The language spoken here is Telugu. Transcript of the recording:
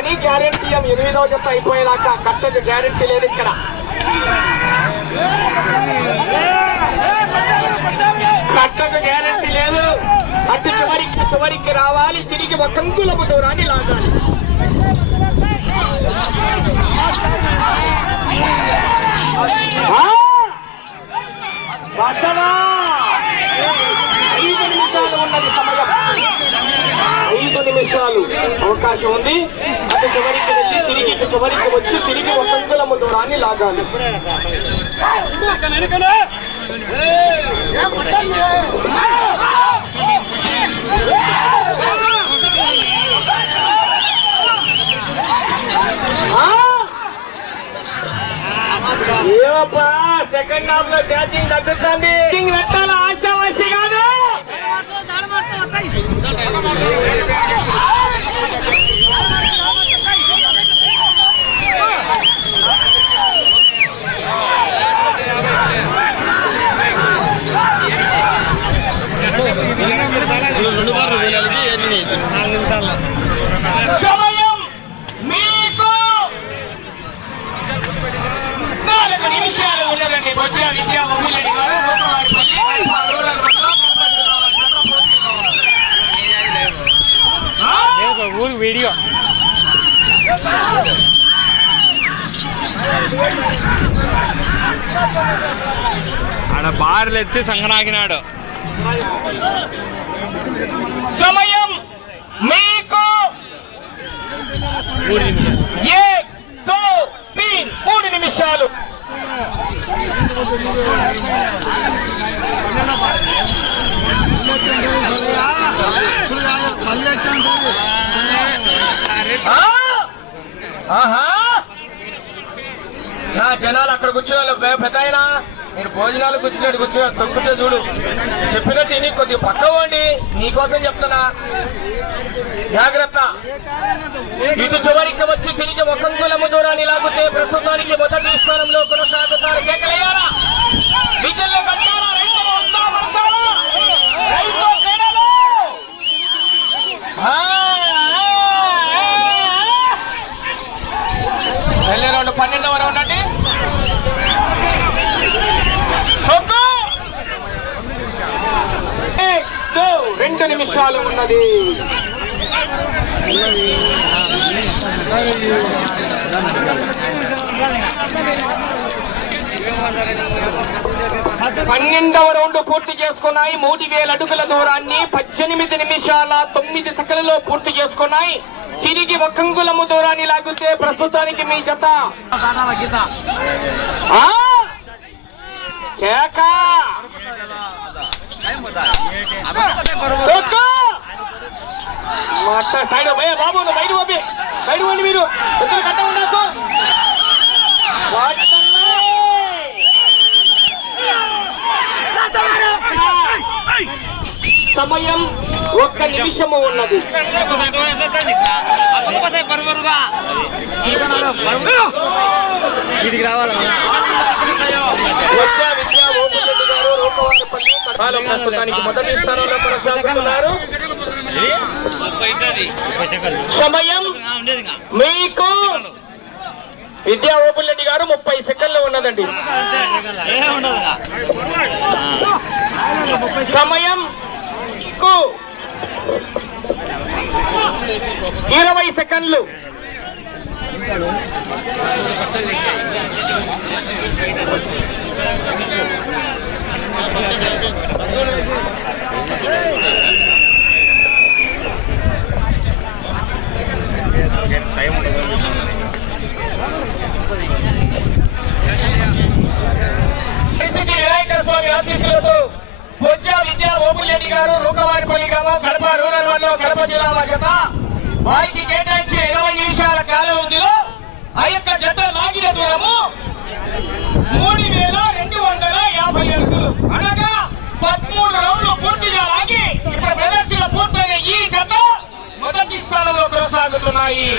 కానీ గ్యారెంటీ 8వ జత అయిపోయేదాకా కట్టకు గ్యారెంటీ లేదు ఇక్కడ. కట్టకు గ్యారెంటీ లేదు. అటు చివరికి రావాలి, తిరిగి ఒక అంగుళము దూరాన్ని లాగాలి. పట్టణా 5 నిమిషాలు ఉన్నది సమయం. 5 నిమిషాలు అవకాశం ఉంది. అటు చివరికి వెళ్ళి తిరిగి చివరికి వచ్చి తిరిగి ఒక అంగుళము దూరాన్ని లాగాలి. ఏమప్పా సెకండ్ హాఫ్ లో ఛార్జింగ్ తగ్గుతుంది. పెట్టాల ఆశావాసి కాదు. సమయం మీకు 4 నిమిషాలు ఉన్నదండి. బొజ్జా విద్యా ఒమ్మిరెడ్డి గారు ఊరు వీడియో ఆడ బార్లు ఎత్తి సంగనాగినాడు. సమయం మీకు 3 నిమిషాలు. నా జనాలు అక్కడ కూర్చోవాలి. పెద్ద అయినా నేను భోజనాలు కూర్చున్నట్టు తొక్కుతే చూడు. చెప్పినట్టు నీ కొద్దిగా పక్కవండి, నీకోసం చెప్తున్నా, జాగ్రత్త. ఇటు చివరికి వచ్చి తిరిగి ఒక అంగుళము దూరాన్ని లాగితే ప్రస్తుతానికి మొదటి స్థానంలో కొనసాగుతారు. కేకలేయాలా, విజయంలో కట్టారా, రైతులు వస్తా పడతారా, రైతు క్రీడలు. వెళ్ళే రౌండ్ 12వ రౌండ్ అండి. 2 నిమిషాలు ఉన్నది. పన్నెండవ రౌండ్ పూర్తి చేసుకున్నాయి. 3000 అడుగుల దూరాన్ని 18 నిమిషాల 9 సెకన్లలో పూర్తి చేసుకున్నాయి. తిరిగి ఒక అంగుళము దూరాన్ని లాగితే ప్రస్తుతానికి మీ జత సైడ్ భయ బాబు బయట పంపి బయట పండి. మీరు కట్ట ఉండకు. సమయం 1 నిమిషము ఉన్నది. ప్రస్తుతానికి మొదటి స్థానంలో కొనసాగుతున్నారు. సమయం మీకు విద్యా ఓపులరెడ్డి గారు 30 సెకండ్లు ఉన్నదండి. సమయం 20 సెకండ్లు. పరిస్థితి వినాయక స్వామి ఆశీస్సులతో బొజ్జా విద్యా ఓపులరెడ్డి గారు రూకవారిపల్లి గ్రామం కడప రూరల్ మండలం కడప జిల్లా జత వారికి కేటాయించిన 20 నిమిషాల కాల వ్యవధిలో ఆ యొక్క జత లాగిన దూరము 3250 అడుగులు, అనగా 13 రౌండ్లు పూర్తిగా లాగి ఇప్పుడు ప్రదర్శన పూర్తయిన ఈ జత మొదటి స్థానంలో కొనసాగుతున్నాయి.